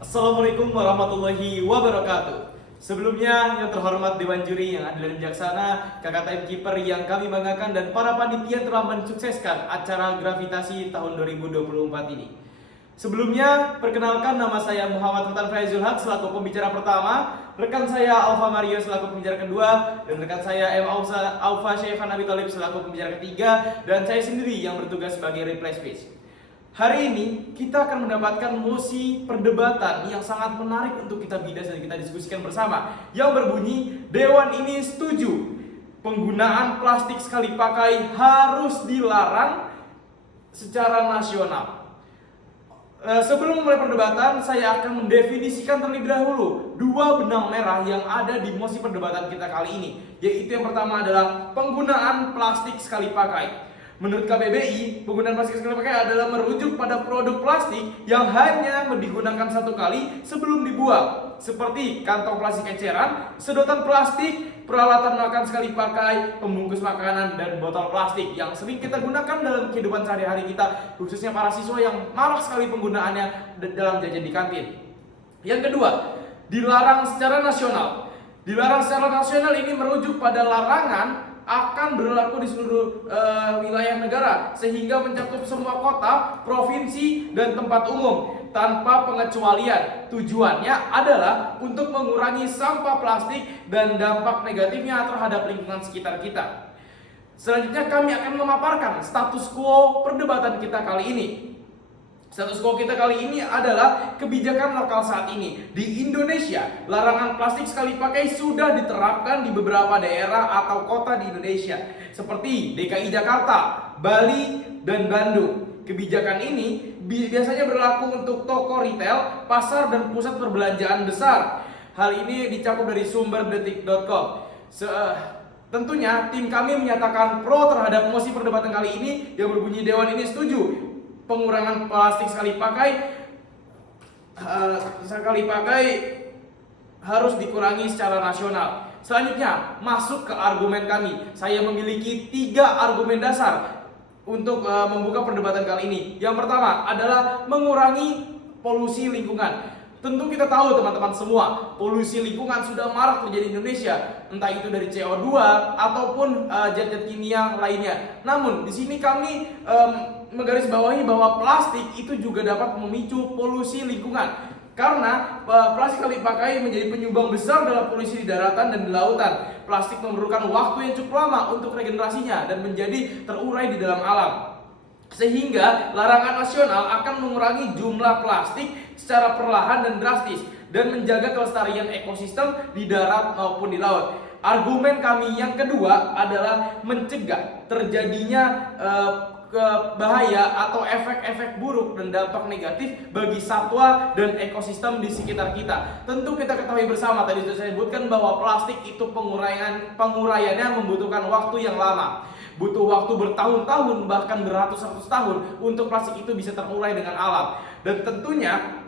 Assalamualaikum warahmatullahi wabarakatuh. Sebelumnya yang terhormat Dewan Juri yang adil dan bijaksana, kakak timekeeper yang kami banggakan dan para panitia telah mensukseskan acara gravitasi tahun 2024 ini. Sebelumnya, perkenalkan nama saya Muhammad Hutan Faizul Haq selaku pembicara pertama, rekan saya Alfa Mario selaku pembicara kedua, dan rekan saya M. Aufa Syekhan Abi Thalib selaku pembicara ketiga, dan saya sendiri yang bertugas sebagai reply speech. Hari ini kita akan mendapatkan mosi perdebatan yang sangat menarik untuk kita bidas dan kita diskusikan bersama, yang berbunyi, Dewan ini setuju penggunaan plastik sekali pakai harus dilarang secara nasional. Sebelum memulai perdebatan, saya akan mendefinisikan terlebih dahulu dua benang merah yang ada di mosi perdebatan kita kali ini, yaitu yang pertama adalah penggunaan plastik sekali pakai. Menurut KBBI, penggunaan plastik sekali pakai adalah merujuk pada produk plastik yang hanya digunakan satu kali sebelum dibuang, seperti kantong plastik eceran, sedotan plastik, peralatan makan sekali pakai, pembungkus makanan, dan botol plastik yang sering kita gunakan dalam kehidupan sehari-hari kita, khususnya para siswa yang marak sekali penggunaannya dalam jajan di kantin. Yang kedua, dilarang secara nasional. Dilarang secara nasional ini merujuk pada larangan akan berlaku di seluruh wilayah negara sehingga mencakup semua kota, provinsi, dan tempat umum tanpa pengecualian. Tujuannya adalah untuk mengurangi sampah plastik dan dampak negatifnya terhadap lingkungan sekitar kita. Selanjutnya kami akan memaparkan status quo perdebatan kita kali ini. Status quo kita kali ini adalah kebijakan lokal saat ini. Di Indonesia, larangan plastik sekali pakai sudah diterapkan di beberapa daerah atau kota di Indonesia, seperti DKI Jakarta, Bali, dan Bandung. Kebijakan ini biasanya berlaku untuk toko retail, pasar, dan pusat perbelanjaan besar. Hal ini dicakup dari sumber detik.com. Tentunya tim kami menyatakan pro terhadap mosi perdebatan kali ini yang berbunyi, Dewan ini setuju pengurangan plastik sekali pakai harus dikurangi secara nasional. Selanjutnya masuk ke argumen kami. Saya memiliki 3 argumen dasar untuk membuka perdebatan kali ini. Yang pertama adalah mengurangi polusi lingkungan. Tentu kita tahu teman-teman semua, polusi lingkungan sudah marak terjadi di Indonesia, entah itu dari CO2 ataupun zat-zat kimia lainnya. Namun di sini kami menggarisbawahi bahwa plastik itu juga dapat memicu polusi lingkungan. Karena plastik sekali pakai menjadi penyumbang besar dalam polusi di daratan dan di lautan. Plastik memerlukan waktu yang cukup lama untuk regenerasinya dan menjadi terurai di dalam alam. Sehingga larangan nasional akan mengurangi jumlah plastik secara perlahan dan drastis dan menjaga kelestarian ekosistem di darat maupun di laut. Argumen kami yang kedua adalah mencegah terjadinya bahaya atau efek-efek buruk dan dampak negatif bagi satwa dan ekosistem di sekitar kita. Tentu kita ketahui bersama, tadi sudah saya sebutkan bahwa plastik itu penguraiannya membutuhkan waktu yang lama. Butuh waktu bertahun-tahun bahkan beratus-ratus tahun untuk plastik itu bisa terurai dengan alam. Dan tentunya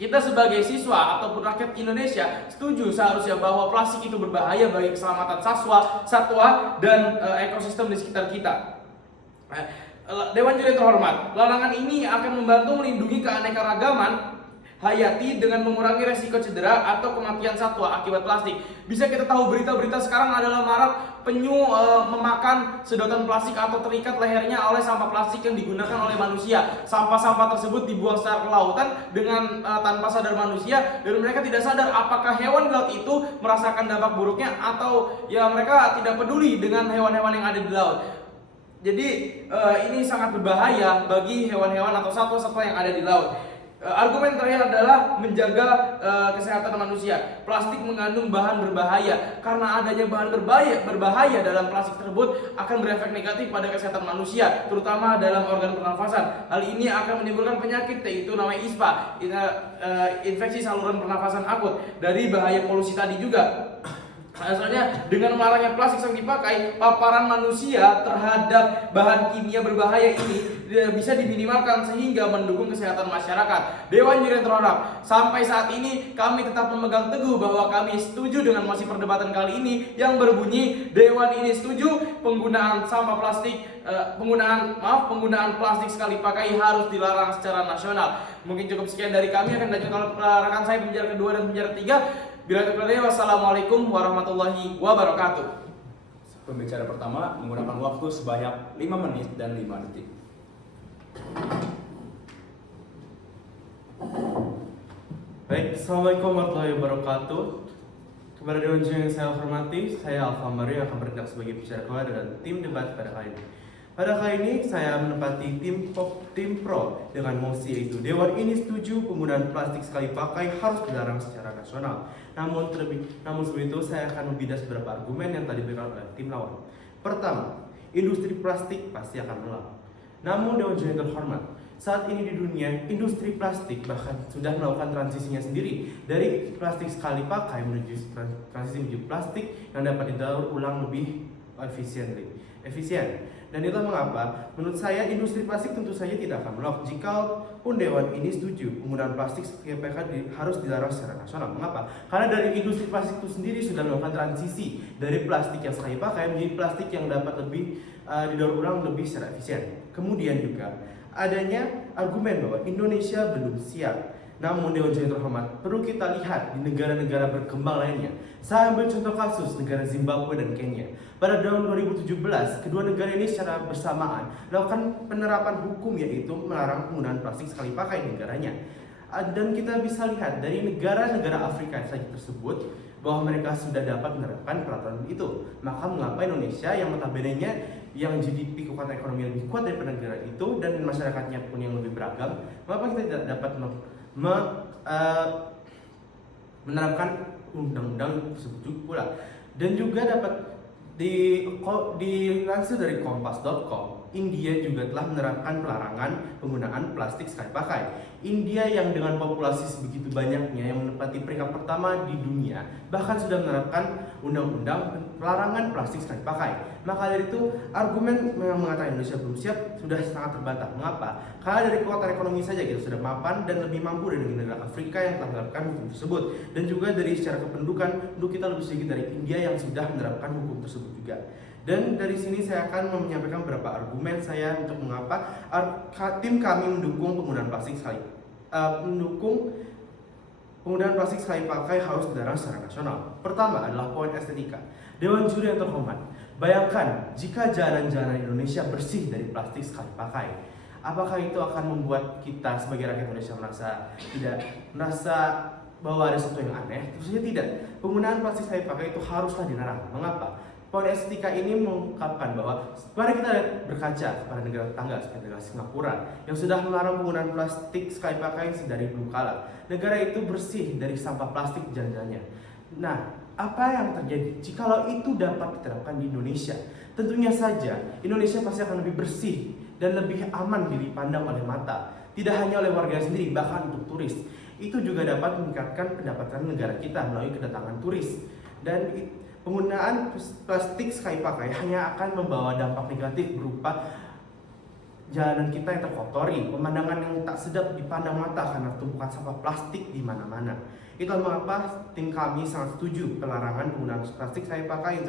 kita sebagai siswa ataupun rakyat Indonesia setuju seharusnya bahwa plastik itu berbahaya bagi keselamatan satwa dan ekosistem di sekitar kita. Dewan Juri terhormat, larangan ini akan membantu melindungi keanekaragaman hayati dengan mengurangi resiko cedera atau kematian satwa akibat plastik. Bisa kita tahu berita-berita sekarang adalah marak penyu memakan sedotan plastik atau terikat lehernya oleh sampah plastik yang digunakan oleh manusia. Sampah-sampah tersebut dibuang secara ke lautan dengan tanpa sadar manusia, dan mereka tidak sadar apakah hewan di laut itu merasakan dampak buruknya atau ya mereka tidak peduli dengan hewan-hewan yang ada di laut. Jadi ini sangat berbahaya bagi hewan-hewan atau satwa-satwa yang ada di laut. Argumen terakhir adalah menjaga kesehatan manusia. Plastik mengandung bahan berbahaya. Karena adanya bahan berbahaya dalam plastik tersebut akan berefek negatif pada kesehatan manusia, terutama dalam organ pernafasan. Hal ini akan menimbulkan penyakit, yaitu namanya ISPA, infeksi saluran pernafasan akut. Dari bahaya polusi tadi juga. Soalnya dengan melarangnya plastik yang dipakai, paparan manusia terhadap bahan kimia berbahaya ini bisa diminimalkan sehingga mendukung kesehatan masyarakat. Dewan Juri terhormat, sampai saat ini kami tetap memegang teguh bahwa kami setuju dengan mosi perdebatan kali ini yang berbunyi, Dewan ini setuju penggunaan sampah plastik penggunaan plastik sekali pakai harus dilarang secara nasional. Mungkin cukup sekian dari kami, akan dilanjutkan oleh rekan saya pembicara kedua dan pembicara ketiga. Bila terkadang, wassalamualaikum warahmatullahi wabarakatuh. Pembicara pertama menggunakan waktu sebanyak 5 menit dan 5 detik. Baik, Assalamualaikum warahmatullahi wabarakatuh. Kepada Dewan Juri yang saya hormati, saya Alfa Mario akan bertindak sebagai pembicara kedua dalam tim debat pada kali ini. Pada kali ini saya menempati tim pro dengan mosi yaitu Dewan ini setuju penggunaan plastik sekali pakai harus dilarang secara nasional. Namun sebelum itu saya akan membidas beberapa argumen yang tadi diberikan oleh tim lawan. Pertama, industri plastik pasti akan melam. Namun Dewan Juri yang terhormat, saat ini di dunia, industri plastik bahkan sudah melakukan transisinya sendiri dari plastik sekali pakai menuju transisi menuju plastik yang dapat didaur ulang lebih efisien. Dan itulah mengapa menurut saya industri plastik tentu saja tidak akan melok jika pun Dewan ini setuju penggunaan plastik sekali pakai harus dilarang secara nasional. Mengapa? Karena dari industri plastik itu sendiri sudah melakukan transisi dari plastik yang sekali pakai menjadi plastik yang dapat lebih didaur ulang lebih secara efisien. Kemudian juga adanya argumen bahwa Indonesia belum siap. Namun Dewan Juri terhormat, perlu kita lihat di negara-negara berkembang lainnya. Saya ambil contoh kasus negara Zimbabwe dan Kenya. Pada tahun 2017, kedua negara ini secara bersamaan melakukan penerapan hukum yaitu melarang penggunaan plastik sekali pakai di negaranya. Dan kita bisa lihat dari negara-negara Afrika saja tersebut bahwa mereka sudah dapat menerapkan peraturan itu. Maka mengapa Indonesia yang notabene-nya yang GDP kekuatan ekonomi lebih kuat daripada negara itu dan masyarakatnya pun yang lebih beragam, mengapa kita tidak dapat menerapkan undang-undang tersebut pula. Dan juga dapat dilansir dari kompas.com, India juga telah menerapkan pelarangan penggunaan plastik sekali pakai. India yang dengan populasi sebegitu banyaknya yang menempati peringkat pertama di dunia bahkan sudah menerapkan undang-undang pelarangan plastik sekali pakai. Maka dari itu argumen yang mengatakan Indonesia belum siap sudah sangat terbantah. Mengapa? Karena dari kekuatan ekonomi saja kita sudah mapan dan lebih mampu dari negara Afrika yang telah menerapkan hukum tersebut. Dan juga dari secara kependudukan kita lebih sedikit dari India yang sudah menerapkan hukum tersebut juga. Dan dari sini saya akan menyampaikan beberapa argumen saya untuk mengapa tim kami mendukung penggunaan plastik sekali pakai harus dilarang secara nasional. Pertama adalah poin estetika. Dewan Juri yang terhormat, bayangkan jika jalan-jalan Indonesia bersih dari plastik sekali pakai. Apakah itu akan membuat kita sebagai rakyat Indonesia merasa bahwa ada sesuatu yang aneh? Tentu saja tidak. Penggunaan plastik sekali pakai itu haruslah dilarang. Mengapa? Poin estetika ini mengungkapkan bahwa mari kita berkaca pada negara tetangga seperti negara Singapura yang sudah melarang penggunaan plastik sekali pakai dari dulu kala. Negara itu bersih dari sampah plastik jalan-jalannya. Nah, apa yang terjadi jikalau itu dapat diterapkan di Indonesia? Tentunya saja Indonesia pasti akan lebih bersih dan lebih aman dipandang oleh mata. Tidak hanya oleh warga sendiri, bahkan untuk turis. Itu juga dapat meningkatkan pendapatan negara kita melalui kedatangan turis. Dan penggunaan plastik sekali pakai hanya akan membawa dampak negatif berupa jalanan kita yang terkotori, pemandangan yang tak sedap dipandang mata karena tumpukan sampah plastik di mana-mana. Itulah mengapa tim kami sangat setuju pelarangan penggunaan plastik sekali pakai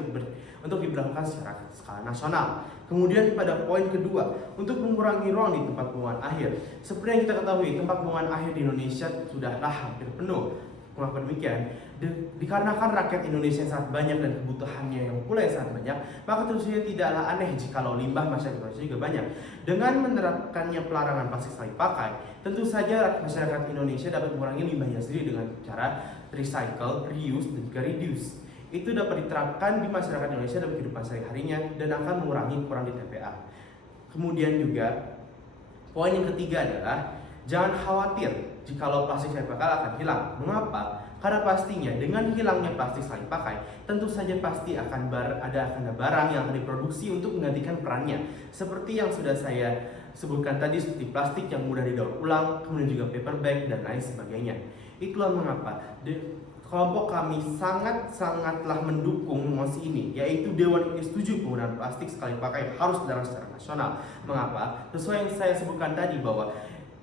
untuk diberlakukan secara skala nasional. Kemudian pada poin kedua, untuk mengurangi ruang di tempat pembuangan akhir. Seperti yang kita ketahui, tempat pembuangan akhir di Indonesia sudahlah hampir penuh. Mengapa demikian? Dikarenakan rakyat Indonesia yang sangat banyak dan kebutuhannya yang pula yang sangat banyak, maka tentu saja tidaklah aneh jikalau limbah masyarakat Indonesia juga banyak. Dengan menerapkannya pelarangan plastik sekali pakai, tentu saja masyarakat Indonesia dapat mengurangi limbahnya sendiri dengan cara recycle, reuse, dan juga reduce. Itu dapat diterapkan di masyarakat Indonesia dalam kehidupan sehari-harinya dan akan mengurangi kurang di TPA. Kemudian juga poin yang ketiga adalah jangan khawatir jikalau plastik sekali pakai akan hilang. Mengapa? Karena pastinya dengan hilangnya plastik sekali pakai, tentu saja pasti akan ada barang yang akan diproduksi untuk menggantikan perannya. Seperti yang sudah saya sebutkan tadi, seperti plastik yang mudah didaur ulang, kemudian juga paper bag dan lain sebagainya. Itulah mengapa kelompok kami sangatlah mendukung mosi ini, yaitu Dewan ini setuju penggunaan plastik sekali pakai harus dilarang secara nasional. Mengapa? Sesuai yang saya sebutkan tadi bahwa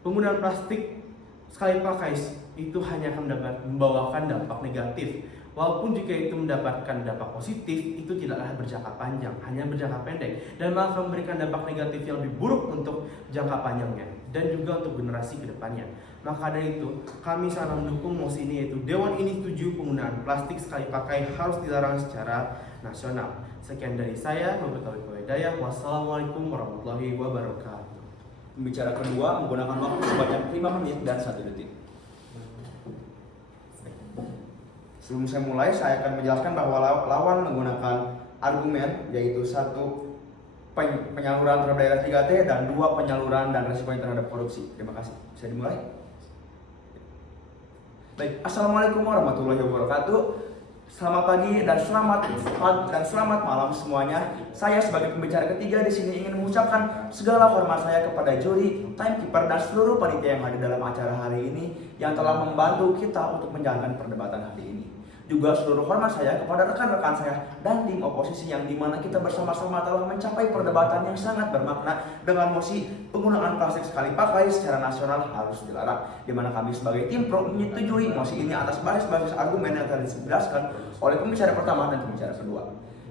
penggunaan plastik sekali pakai itu hanya akan membawakan dampak negatif Walaupun jika itu mendapatkan dampak positif, itu tidaklah berjangka panjang, hanya berjangka pendek, dan malah akan memberikan dampak negatif yang lebih buruk untuk jangka panjangnya dan juga untuk generasi kedepannya. Maka dari itu, kami sangat mendukung mosi ini, yaitu Dewan ini setuju penggunaan plastik sekali pakai harus dilarang secara nasional. Sekian dari saya, Muhammad Taufiq Hidayah. Wassalamualaikum warahmatullahi wabarakatuh. Pembicara kedua menggunakan waktu sebanyak 5 menit dan 1 detik. Sebelum saya mulai, saya akan menjelaskan bahwa lawan menggunakan argumen, yaitu 1 penyaluran terhadap daerah 3T dan 2 penyaluran dan resikonya terhadap korupsi. Terima kasih. Bisa dimulai? Baik, Assalamualaikum warahmatullahi wabarakatuh. Selamat pagi dan selamat malam semuanya. Saya sebagai pembicara ketiga di sini ingin mengucapkan segala hormat saya kepada juri, timekeeper dan seluruh panitia yang hadir dalam acara hari ini yang telah membantu kita untuk menjalankan perdebatan hari ini. Juga seluruh hormat saya kepada rekan-rekan saya dan tim oposisi yang dimana kita bersama-sama telah mencapai perdebatan yang sangat bermakna dengan mosi penggunaan plastik sekali pakai secara nasional harus dilarang, dimana kami sebagai tim pro menyetujui mosi ini atas basis argumen yang tadi dijelaskan oleh pembicara pertama dan pembicara kedua.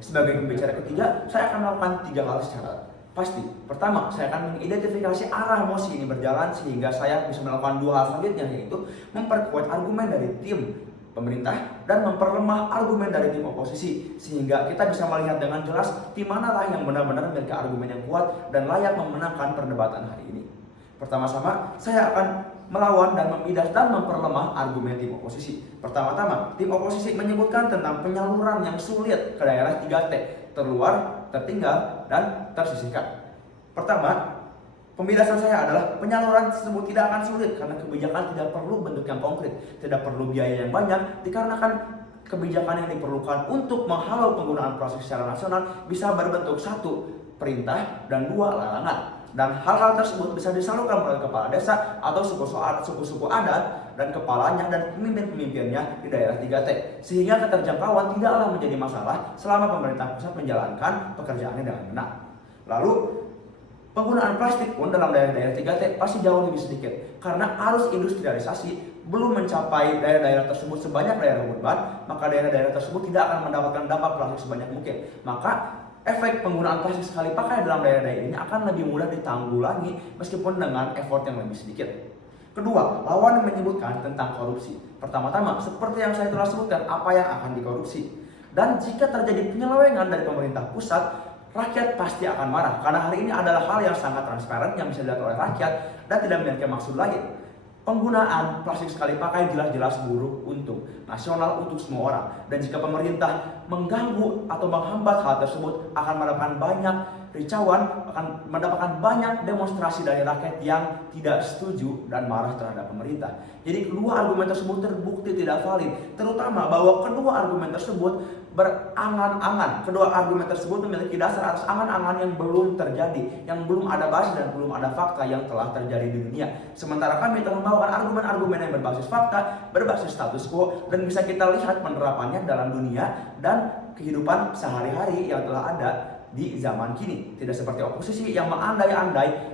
Sebagai pembicara ketiga, saya akan melakukan 3 hal secara pasti. Pertama, saya akan mengidentifikasi arah mosi ini berjalan sehingga saya bisa melakukan 2 hal selanjutnya, yaitu memperkuat argumen dari tim pemerintah dan memperlemah argumen dari tim oposisi sehingga kita bisa melihat dengan jelas di manalah yang benar-benar memiliki argumen yang kuat dan layak memenangkan perdebatan hari ini. Pertama-tama, saya akan melawan dan memidas dan memperlemah argumen tim oposisi. Pertama-tama, tim oposisi menyebutkan tentang penyaluran yang sulit ke daerah 3T, terluar, tertinggal, dan tersisihkan. Pertama, pembidasan saya adalah penyaluran tersebut tidak akan sulit karena kebijakan tidak perlu bentuk yang konkret, tidak perlu biaya yang banyak, dikarenakan kebijakan yang diperlukan untuk menghalau penggunaan plastik secara nasional bisa berbentuk 1 perintah dan 2 larangan. Dan hal-hal tersebut bisa disalurkan oleh kepala desa atau suku-suku adat dan kepalanya dan pemimpin-pemimpinnya di daerah 3T, sehingga keterjangkauan tidaklah menjadi masalah selama pemerintah pusat menjalankan pekerjaannya dengan benar. Lalu penggunaan plastik pun dalam daerah-daerah 3T pasti jauh lebih sedikit karena arus industrialisasi belum mencapai daerah-daerah tersebut sebanyak daerah urban, maka daerah-daerah tersebut tidak akan mendapatkan dampak plastik sebanyak mungkin. Maka efek penggunaan plastik sekali pakai dalam daerah-daerah ini akan lebih mudah ditanggulangi meskipun dengan effort yang lebih sedikit. Kedua, lawan menyebutkan tentang korupsi. Pertama-tama, seperti yang saya telah sebutkan, apa yang akan dikorupsi. Dan jika terjadi penyelewengan dari pemerintah pusat, rakyat pasti akan marah karena hari ini adalah hal yang sangat transparan yang bisa dilihat oleh rakyat dan tidak memiliki maksud lain. Penggunaan plastik sekali pakai jelas-jelas buruk untuk nasional, untuk semua orang. Dan jika pemerintah mengganggu atau menghambat hal tersebut akan mendapatkan banyak ricauan, akan mendapatkan banyak demonstrasi dari rakyat yang tidak setuju dan marah terhadap pemerintah. Jadi kedua argumen tersebut terbukti tidak valid, terutama bahwa kedua argumen tersebut berangan-angan. Kedua argumen tersebut memiliki dasar atas angan-angan yang belum terjadi, yang belum ada basis dan belum ada fakta yang telah terjadi di dunia. Sementara kami telah membawakan argumen-argumen yang berbasis fakta, berbasis status quo, dan bisa kita lihat penerapannya dalam dunia dan kehidupan sehari-hari yang telah ada di zaman kini. Tidak seperti oposisi yang mengandai-andai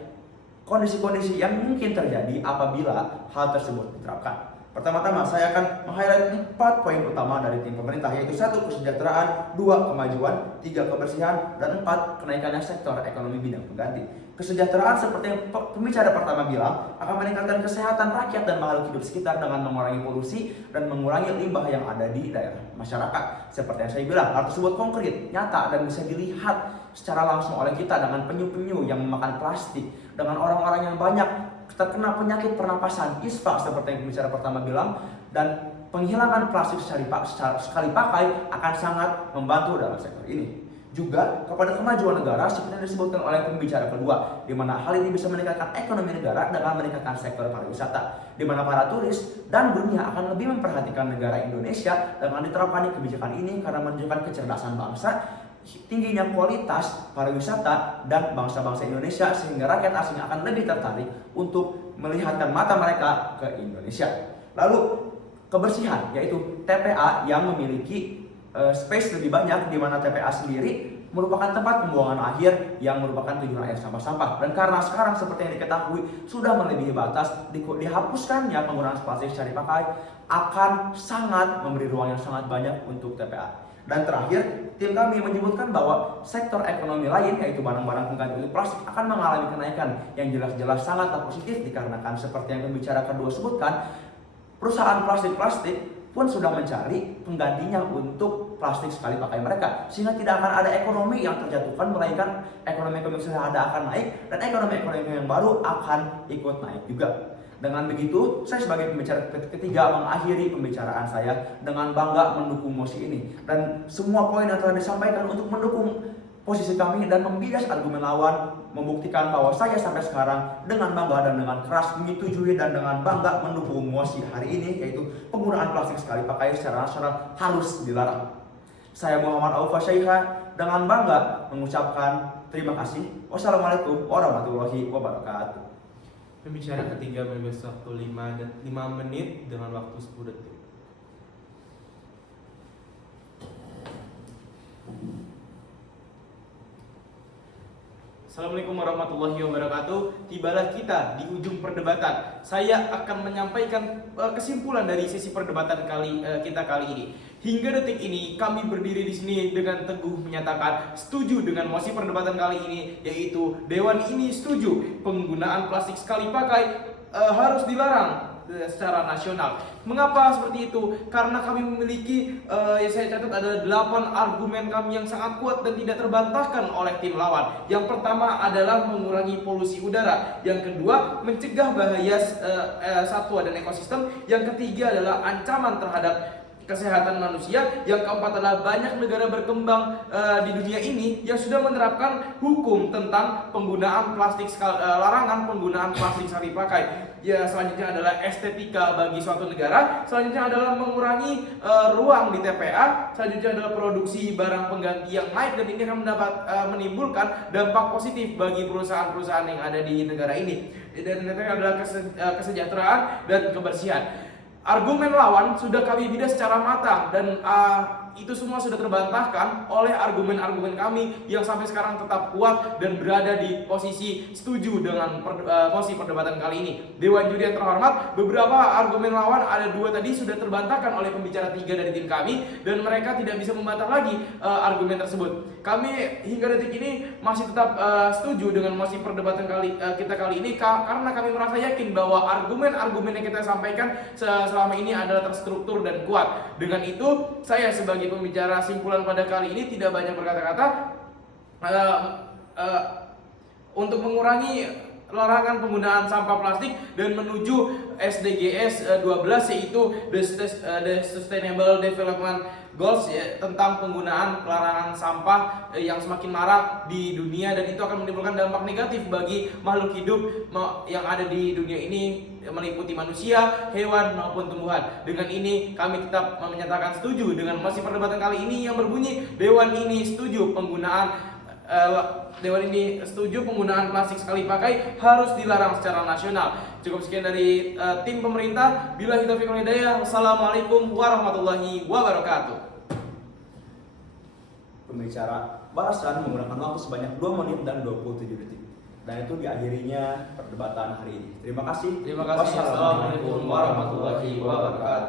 kondisi-kondisi yang mungkin terjadi apabila hal tersebut diterapkan. Pertama-tama, saya akan meng-highlight 4 poin utama dari tim pemerintah, yaitu 1. Kesejahteraan, 2. Kemajuan, 3. Kebersihan, dan 4. Kenaikannya sektor ekonomi bidang pengganti. Kesejahteraan seperti yang pembicara pertama bilang akan meningkatkan kesehatan rakyat dan makhluk hidup sekitar dengan mengurangi polusi dan mengurangi limbah yang ada di daerah masyarakat. Seperti yang saya bilang, hal tersebut konkret, nyata, dan bisa dilihat secara langsung oleh kita dengan penyu-penyu yang memakan plastik, dengan orang-orang yang banyak terkena penyakit pernapasan, ISPA seperti yang pembicara pertama bilang, dan penghilangan plastik sekali pakai akan sangat membantu dalam sektor ini. Juga kepada kemajuan negara seperti yang disebutkan oleh pembicara kedua, di mana hal ini bisa meningkatkan ekonomi negara dengan meningkatkan sektor pariwisata, di mana para turis dan dunia akan lebih memperhatikan negara Indonesia dengan diterapkannya kebijakan ini karena menunjukkan kecerdasan bangsa, tingginya kualitas pariwisata dan bangsa-bangsa Indonesia, sehingga rakyat asing akan lebih tertarik untuk melihatkan mata mereka ke Indonesia. Lalu kebersihan, yaitu TPA yang memiliki space lebih banyak, di mana TPA sendiri merupakan tempat pembuangan akhir yang merupakan tujuan air sampah-sampah. Dan karena sekarang seperti yang diketahui sudah melebihi batas, dihapuskannya penggunaan plastik sekali pakai akan sangat memberi ruang yang sangat banyak untuk TPA. Dan terakhir, tim kami menyebutkan bahwa sektor ekonomi lain yaitu barang-barang pengganti plastik akan mengalami kenaikan yang jelas-jelas sangatlah positif dikarenakan seperti yang pembicara kedua sebutkan, perusahaan plastik-plastik pun sudah mencari penggantinya untuk plastik sekali pakai mereka, sehingga tidak akan ada ekonomi yang terjatuhkan, melainkan ekonomi yang sudah ada akan naik dan ekonomi yang baru akan ikut naik juga. Dengan begitu, saya sebagai pembicara ketiga mengakhiri pembicaraan saya dengan bangga mendukung mosi ini dan semua poin yang telah disampaikan untuk mendukung posisi kami dan membias argumen lawan, membuktikan bahwa saya sampai sekarang dengan bangga dan dengan keras menyetujui dan dengan bangga mendukung mosi hari ini, yaitu penggunaan plastik sekali pakai secara nasional harus dilarang. Saya Muhammad Aufa Syaiha dengan bangga mengucapkan terima kasih. Wassalamualaikum warahmatullahi wabarakatuh. Pembicara ketiga bebas waktu 5 menit dengan waktu 10 detik. Assalamualaikum warahmatullahi wabarakatuh. Tibalah kita di ujung perdebatan. Saya akan menyampaikan kesimpulan dari sesi perdebatan kita kali ini. Hingga detik ini kami berdiri di sini dengan teguh menyatakan setuju dengan mosi perdebatan kali ini, yaitu Dewan ini setuju penggunaan plastik sekali pakai harus dilarang secara nasional. Mengapa seperti itu? Karena kami memiliki yang saya catat ada 8 argumen kami yang sangat kuat dan tidak terbantahkan oleh tim lawan. Yang pertama adalah mengurangi polusi udara. Yang kedua, mencegah bahaya satwa dan ekosistem. Yang ketiga adalah ancaman terhadap kesehatan manusia. Yang keempat adalah banyak negara berkembang di dunia ini yang sudah menerapkan hukum tentang penggunaan plastik larangan penggunaan plastik sekali pakai. Ya, selanjutnya adalah estetika bagi suatu negara. Selanjutnya adalah mengurangi ruang di TPA. Selanjutnya adalah produksi barang pengganti yang naik dan ini akan menimbulkan dampak positif bagi perusahaan-perusahaan yang ada di negara ini. Dan yang ketiga adalah kesejahteraan dan kebersihan. Argumen lawan sudah kami bidas secara matang dan itu semua sudah terbantahkan oleh argumen-argumen kami yang sampai sekarang tetap kuat dan berada di posisi setuju dengan mosi perdebatan kali ini. Dewan juri yang terhormat, beberapa argumen lawan ada 2 tadi sudah terbantahkan oleh pembicara 3 dari tim kami dan mereka tidak bisa membantah lagi argumen tersebut. Kami hingga detik ini masih tetap setuju dengan mosi perdebatan kita kali ini karena kami merasa yakin bahwa argumen-argumen yang kita sampaikan selama ini adalah terstruktur dan kuat. Dengan itu, saya sebagai pembicara simpulan pada kali ini tidak banyak berkata-kata untuk mengurangi larangan penggunaan sampah plastik dan menuju SDGs 12 yaitu The Sustainable Development Goals tentang penggunaan larangan sampah yang semakin marak di dunia dan itu akan menimbulkan dampak negatif bagi makhluk hidup yang ada di dunia ini meliputi manusia, hewan maupun tumbuhan. Dengan ini kami tetap menyatakan setuju dengan mosi perdebatan kali ini yang berbunyi Dewan ini setuju penggunaan plastik sekali pakai harus dilarang secara nasional. Cukup sekian dari tim pemerintah. Billahi taufiq wal hidayah. Wassalamualaikum warahmatullahi wabarakatuh. Pembicara balasan menggunakan waktu sebanyak 2 menit dan 27 detik. Dan itu diakhirinya perdebatan hari ini. Terima kasih. Assalamualaikum warahmatullahi wabarakatuh.